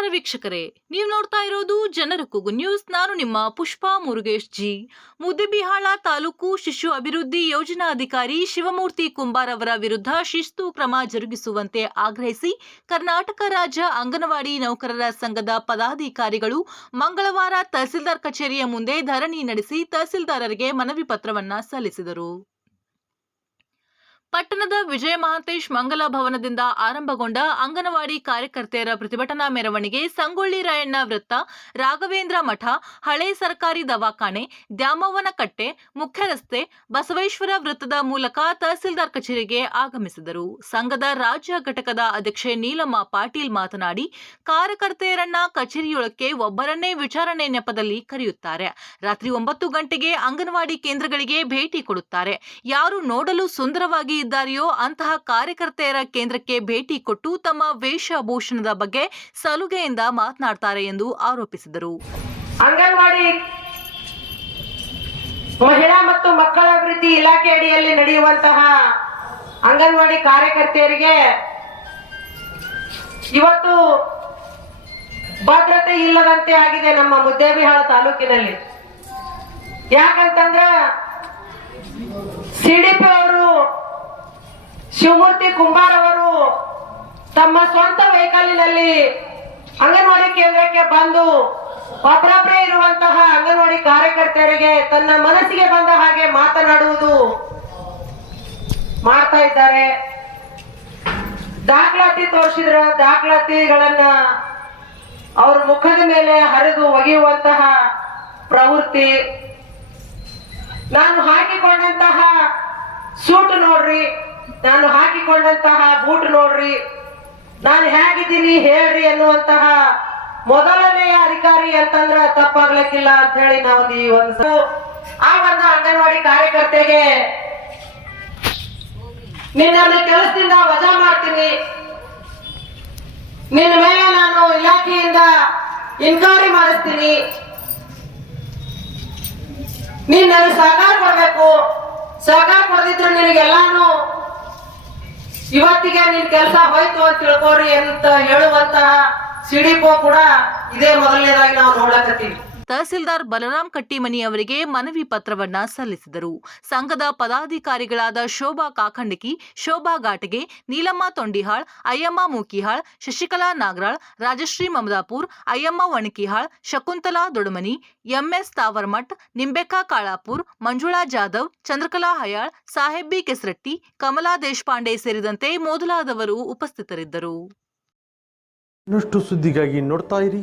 ನಮಸ್ಕಾರ ವೀಕ್ಷಕರೇ, ನೀವು ನೋಡ್ತಾ ಇರೋದು ಜನರ ಕೂಗು ನ್ಯೂಸ್. ನಾನು ನಿಮ್ಮ ಪುಷ್ಪಾ ಮುರುಗೇಶ್ ಜಿ. ಮುದ್ದೆಬಿಹಾಳ ತಾಲೂಕು ಶಿಶು ಅಭಿವೃದ್ಧಿ ಯೋಜನಾ ಅಧಿಕಾರಿ ಶಿವಮೂರ್ತಿ ಕುಂಬಾರ್ ಅವರ ವಿರುದ್ಧ ಶಿಸ್ತು ಕ್ರಮ ಜರುಗಿಸುವಂತೆ ಆಗ್ರಹಿಸಿ ಕರ್ನಾಟಕ ರಾಜ್ಯ ಅಂಗನವಾಡಿ ನೌಕರರ ಸಂಘದ ಪದಾಧಿಕಾರಿಗಳು ಮಂಗಳವಾರ ತಹಸೀಲ್ದಾರ್ ಕಚೇರಿಯ ಮುಂದೆ ಧರಣಿ ನಡೆಸಿ ತಹಸೀಲ್ದಾರರಿಗೆ ಮನವಿ ಪತ್ರವನ್ನ ಸಲ್ಲಿಸಿದರು. ಪಟ್ಟಣದ ವಿಜಯ ಮಹಾಂತೇಶ್ ಮಂಗಲ ಭವನದಿಂದ ಆರಂಭಗೊಂಡ ಅಂಗನವಾಡಿ ಕಾರ್ಯಕರ್ತೆಯರ ಪ್ರತಿಭಟನಾ ಮೆರವಣಿಗೆ ಸಂಗೊಳ್ಳಿ ರಾಯಣ್ಣ ವೃತ್ತ, ರಾಘವೇಂದ್ರ ಮಠ, ಹಳೆ ಸರ್ಕಾರಿ ದವಾಖಾನೆ, ದ್ಯಾಮವ್ವನಕಟ್ಟೆ, ಮುಖ್ಯ ರಸ್ತೆ, ಬಸವೇಶ್ವರ ವೃತ್ತದ ಮೂಲಕ ತಹಸೀಲ್ದಾರ್ ಕಚೇರಿಗೆ ಆಗಮಿಸಿದರು. ಸಂಘದ ರಾಜ್ಯ ಘಟಕದ ಅಧ್ಯಕ್ಷೆ ನೀಲಮ್ಮ ಪಾಟೀಲ್ ಮಾತನಾಡಿ, ಕಾರ್ಯಕರ್ತೆಯರನ್ನ ಕಚೇರಿಯೊಳಕ್ಕೆ ಒಬ್ಬರನ್ನೇ ವಿಚಾರಣೆ ನೆಪದಲ್ಲಿ ಕರೆಯುತ್ತಾರೆ. ರಾತ್ರಿ ಒಂಬತ್ತು ಗಂಟೆಗೆ ಅಂಗನವಾಡಿ ಕೇಂದ್ರಗಳಿಗೆ ಭೇಟಿ ಕೊಡುತ್ತಾರೆ. ಯಾರು ನೋಡಲು ಸುಂದರವಾಗಿ ಇದ್ದಾರೆಯೋ ಅಂತಹ ಕಾರ್ಯಕರ್ತೆಯರ ಕೇಂದ್ರಕ್ಕೆ ಭೇಟಿ ಕೊಟ್ಟು ತಮ್ಮ ವೇಷಭೂಷಣದ ಬಗ್ಗೆ ಸಲುಗೆಯಿಂದ ಮಾತನಾಡ್ತಾರೆ ಎಂದು ಆರೋಪಿಸಿದರು. ಅಂಗನವಾಡಿ ಮಹಿಳಾ ಮತ್ತು ಮಕ್ಕಳ ಅಭಿವೃದ್ಧಿ ಇಲಾಖೆ ಅಡಿಯಲ್ಲಿ ನಡೆಯುವಂತಹ ಅಂಗನವಾಡಿ ಕಾರ್ಯಕರ್ತೆಯರಿಗೆ ಇವತ್ತು ಭದ್ರತೆ ಇಲ್ಲದಂತೆ ಆಗಿದೆ ನಮ್ಮ ಮುದ್ದೇಬಿಹಾಳ ತಾಲೂಕಿನಲ್ಲಿ. ಯಾಕಂತಂದ್ರ ಅವರು ಶಿವಮೂರ್ತಿ ಕುಂಬಾರ್ ಅವರು ತಮ್ಮ ಸ್ವಂತ ವೆಹಿಕಲ್ನಲ್ಲಿ ಅಂಗನವಾಡಿ ಕೇಂದ್ರಕ್ಕೆ ಬಂದು ಒಬ್ಬರೊಬ್ಬರೇ ಇರುವಂತಹ ಅಂಗನವಾಡಿ ಕಾರ್ಯಕರ್ತೆಯರಿಗೆ ತನ್ನ ಮನಸ್ಸಿಗೆ ಬಂದ ಹಾಗೆ ಮಾತನಾಡುವುದು ಮಾಡ್ತಾ ಇದ್ದಾರೆ. ದಾಖಲಾತಿ ತೋರಿಸಿದ್ರ ದಾಖಲಾತಿಗಳನ್ನ ಅವ್ರ ಮುಖದ ಮೇಲೆ ಹರಿದು ಒಗೆಯುವಂತಹ ಪ್ರವೃತ್ತಿ. ನಾನು ಹಾಕಿಕೊಂಡಂತಹ ಸೂಟ್ ನೋಡ್ರಿ. ನಾನು ಹಾಕಿಕೊಂಡಂತಹ ಬೂಟ್ ನೋಡ್ರಿ. ನಾನು ಹೇಗಿದ್ದೀನಿ ಹೇಳ್ರಿ ಅನ್ನುವಂತಹ ಮೊದಲನೆಯ ಅಧಿಕಾರಿ ಅಂತಂದ್ರ ತಪ್ಪಾಗ್ಲಿಕ್ಕಿಲ್ಲ ಅಂತ ಹೇಳಿ ನಾವು ಈ ಒಂದು ಆ ಒಂದು ಅಂಗನವಾಡಿ ಕಾರ್ಯಕರ್ತೆಗೆ ನಿನ್ನನ್ನು ಕೆಲಸದಿಂದ ವಜಾ ಮಾಡ್ತೀನಿ. ನಿನ್ನ ಮೇಲೆ ನಾನು ಇಲಾಖೆಯಿಂದ ಇನ್ಕ್ವೈರಿ ಮಾಡಿಸ್ತೀನಿ. ನೀನ್ ನನಗೆ ಸಹಕಾರ ಕೊಡ್ಬೇಕು. ಸಹಕಾರ ಕೊಡದಿದ್ರೆ ನಿನಗೆಲ್ಲಾನು ಇವತ್ತಿಗೆ ನಿನ್ ಕೆಲಸ ಹೋಯ್ತು ಅಂತ ತಿಳ್ಕೊರಿ ಅಂತ ಹೇಳುವಂತಹ ಸಿಡಿಪೋ ಕೂಡ ಇದೇ ಮೊದಲನೇದಾಗಿ ನಾವು ನೋಡ್ಲಕತ್ತೀವಿ. ತಹಸೀಲ್ದಾರ್ ಬಲರಾಮ್ ಕಟ್ಟಿಮನಿ ಅವರಿಗೆ ಮನವಿ ಪತ್ರವನ್ನ ಸಲ್ಲಿಸಿದರು. ಸಂಘದ ಪದಾಧಿಕಾರಿಗಳಾದ ಶೋಭಾ ಕಾಖಂಡಕಿ, ಶೋಭಾ ಘಾಟಗೆ, ನೀಲಮ್ಮ ತೊಂಡಿಹಾಳ್, ಅಯ್ಯಮ್ಮ ಮೂಕಿಹಾಳ್, ಶಶಿಕಲಾ ನಾಗರಾಳ್, ರಾಜಶ್ರೀ ಮಮದಾಪುರ್, ಅಯ್ಯಮ್ಮ ವಣಕಿಹಾಳ್, ಶಕುಂತಲಾ ದೊಡಮನಿ, ಎಂಎಸ್ ತಾವರ್ಮಠ್ ನಿಂಬೆಕ್ಕ ಕಾಳಾಪುರ್, ಮಂಜುಳಾ ಜಾಧವ್, ಚಂದ್ರಕಲಾ ಹಯಾಳ್, ಸಾಹೇಬಿ ಕೆಸರಟ್ಟಿ, ಕಮಲಾ ದೇಶಪಾಂಡೆ ಸೇರಿದಂತೆ ಮೊದಲಾದವರು ಉಪಸ್ಥಿತರಿದ್ದರು. ಸುದ್ದಿಗಾಗಿ ನೋಡ್ತಾ ಇರಿ.